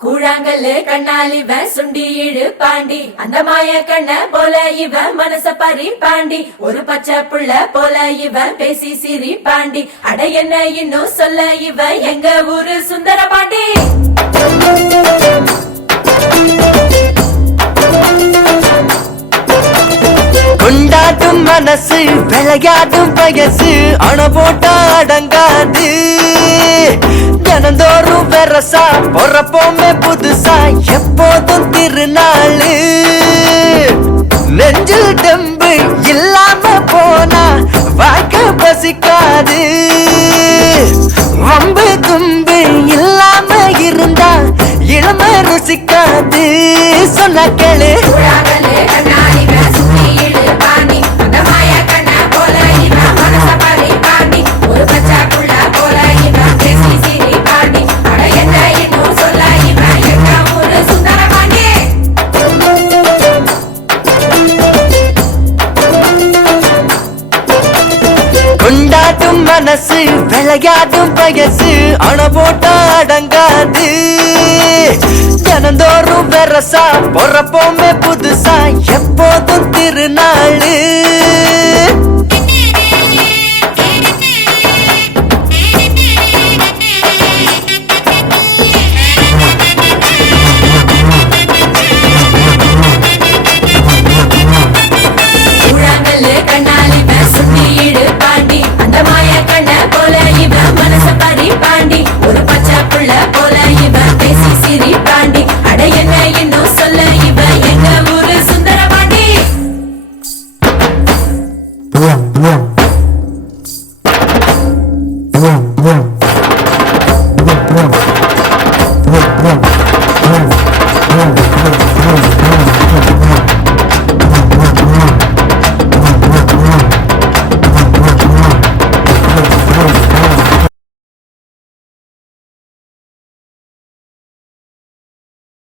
கூழாங்கல்லு கண்ணால் இவன் சுண்டி இழு பாண்டி அந்த மாய கண்ண போல இவன் மனச பறி பாண்டி ஒரு பச்சை புள்ள போல இவன் பேசி சிரி பாண்டி அட என்ன இன்னும் சொல்ல இவன் எங்க ஊரு சுந்தர பாண்டி. கொண்டாட்டும் மனசு விளையாடும் வயசு அண போட்டா அடங்காது தினந்தோறும் வெரசா பொறப்போமே புதுசா எப்போதும் திருநாளு நெஞ்சில் டெம்பு இல்லாம போனா வாழ்க்கை பசிக்காது வம்பு தும்பு இல்லாம இருந்தா இளம ருசிக்காது சொன்ன கேளு. கொண்டாட்டும் மனசு விளையாடும் வயசு அண போட்டா அடங்காது தினந்தோறும் வெரசா பொறப்போமே புதுசா எப்போதும் திருநாளு.